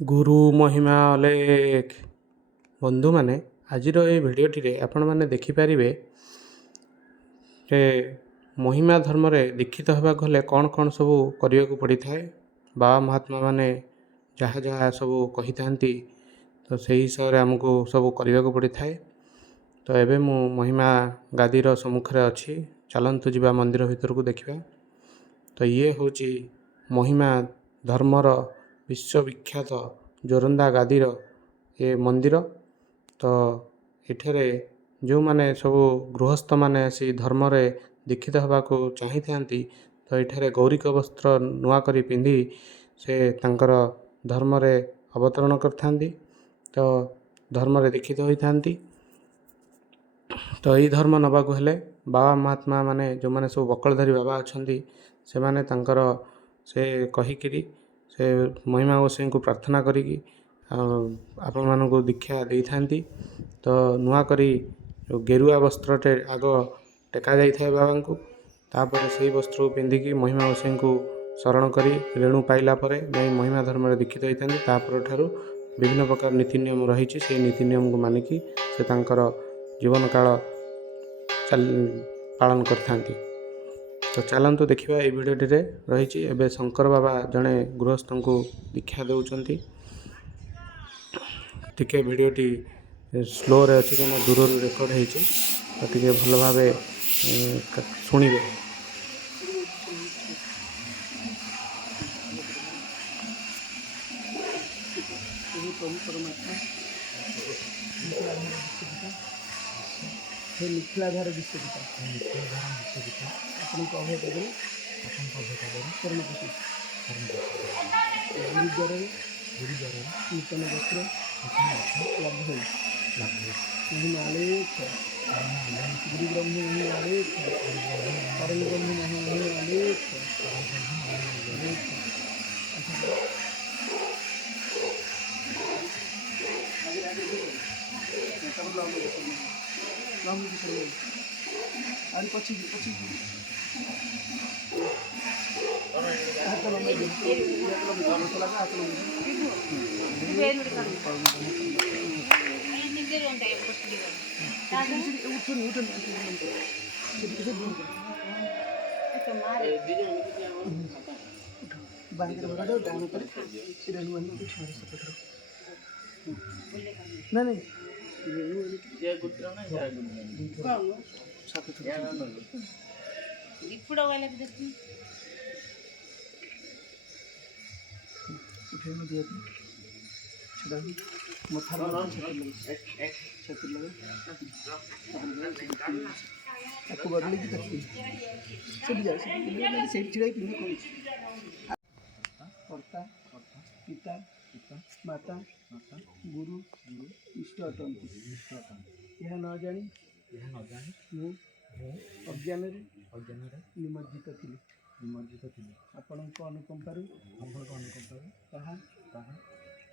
गुरु महिमा अलेख बंधु माने आजिर ए भिडियोटी आपण मैंने देखिपारे महिमा धर्म रे दीक्षित होगा गले कौन कौन सब करने को पड़ी था। बाबा महात्मा माने जहाँ जहाँ सब कही था तो सही हिसाब से आमको सब करने को पड़ी था। तो एबे मु महिमा गादीर सम्मुखें अच्छी चलतु जा मंदिर भीतर को देखा। तो ये हूँ महिमा धर्मर विश्वविख्यात जोरंदा गादीर ये मंदिर। तो एठरे जो माने सब गृहस्थ माने आसी धर्म रे दीक्षित होगा चाही थांती तो एठरे गौरिक वस्त्र नुआ करी पिंधि से तांकर धर्म रे अवतरण करथांती। तो धर्म रे दीक्षित होई थांती। तो यही धर्म नवा को हेले बाबा महात्मा माने जो माने सब बकलधारी बाबा अच्छी से माने तांकर से कहीकि से महिमा गोसाई को प्रार्थना करी आपण मानक दीक्षा दे थांती। तो नुआ करी गेरुआ वस्त्रटे आग टेका जाई थाए बाबा को तापर से वस्त्र को पिंधिकी महिमा गोसाई को शरण करी रेणु पाइला परे नहीं महिमा धर्म रे दीक्षित होई थांती। तापर ठारू विभिन्न प्रकार नीति नियम रही से नीति नियम को मानिकी से तांकर जीवन काल पालन करथांती। तो चलतु देखा ये भिडियोटी रही एवं शंकर बाबा जड़े गृहस्थ को दीक्षा दौरान टिके भिडियोटी स्लो रे अच्छी कहीं दूर रेकर्ड होती तो टे भल भाव शुणे। हे मिथिलाधार विश्वपिता आपको अभय देवे गुरुद्वार नूतन वस्त्र लाभ हो महिमा आलेख गुरु ब्रह्म महिमा आलेख परम ब्रह्म महिमा आलेख अरे पची नहीं ఇప్పుడు వాళ్ళకి తెచ్చి उठे दिया छुड़ा मथा छत लगा आपको बदले की तकलीफ चली जाए सेठ छिड़ाई पिंधे कौन कर्ता पिता माता गुरु इष्ट अटंती यह न जानी मु अज्ञान निमज्जित थी आपण अनुकंपार ताहा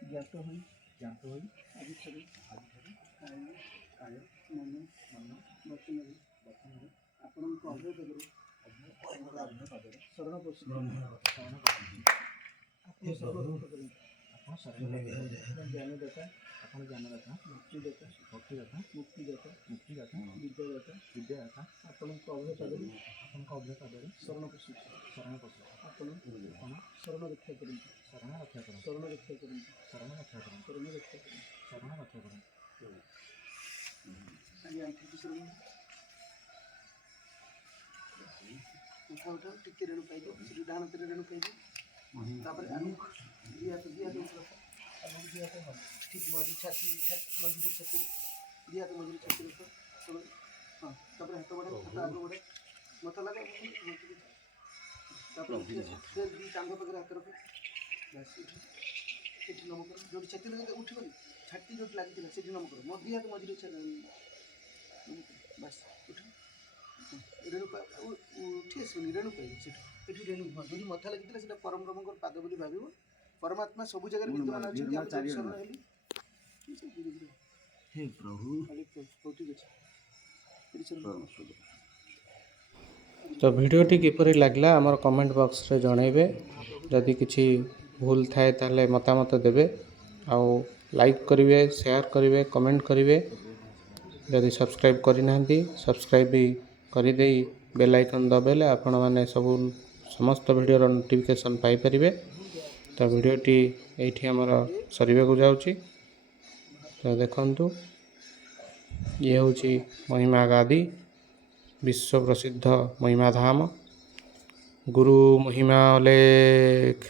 ज्ञात हो आज काय मन वचन आपण अभय शरण पशु ज्ञानदाता ज्ञानदाता मुक्तिदाता मुक्तिदाता विद्यादाता आपको अभय पदे शरण पशु आपण शरण रक्षा करें शरण रक्षा टिके रेणु पाई डाण रेणु पाई ठीक मझी छाती मझी छाती दिया तो मझी छाती रख हाँ हाथ बढ़े हाथ आगे बढ़े मत लगा दी टांग पाखे हाथ रख नम कर जो छाती लगे उठबनी छाती जो लगी से नम कर मधी हाथ मझे बस उठ रेणु उठी आसनी रेणु पाइबे ये रेणु जो मथा लगी परम ब्रह्म पाद बोली भाव परमात्मा सब जगह विद्यमान अच्छे हे प्रभु तो भिडियोटी किपरि लागला आमर कमेंट बॉक्स रे जणैबे। जदि किछि भूल थाए ताले मतामत देबे। ଆଉ ଲାଇକ୍ କରିବେ, ସେୟାର କରିବେ, କମେଣ୍ଟ କରିବେ। ଯଦି ସବସ୍କ୍ରାଇବ୍ କରିନାହାନ୍ତି ସବସ୍କ୍ରାଇବ୍ ବି କରିଦେଇ ବେଲ୍ ଆଇକନ୍ ଦବାଇଲେ ଆପଣମାନେ ସମସ୍ତ ଭିଡ଼ିଓର ନୋଟିଫିକେସନ୍ ପାଇପାରିବେ। ତ ଭିଡ଼ିଓଟି ଏଇଠି ଆମର ସରିବାକୁ ଯାଉଛି। ତ ଦେଖନ୍ତୁ, ଇଏ ହେଉଛି ମହିମା ଗାଦି, ବିଶ୍ୱ ପ୍ରସିଦ୍ଧ ମହିମା ଧାମ। ଗୁରୁ ମହିମା ଅଲେଖ।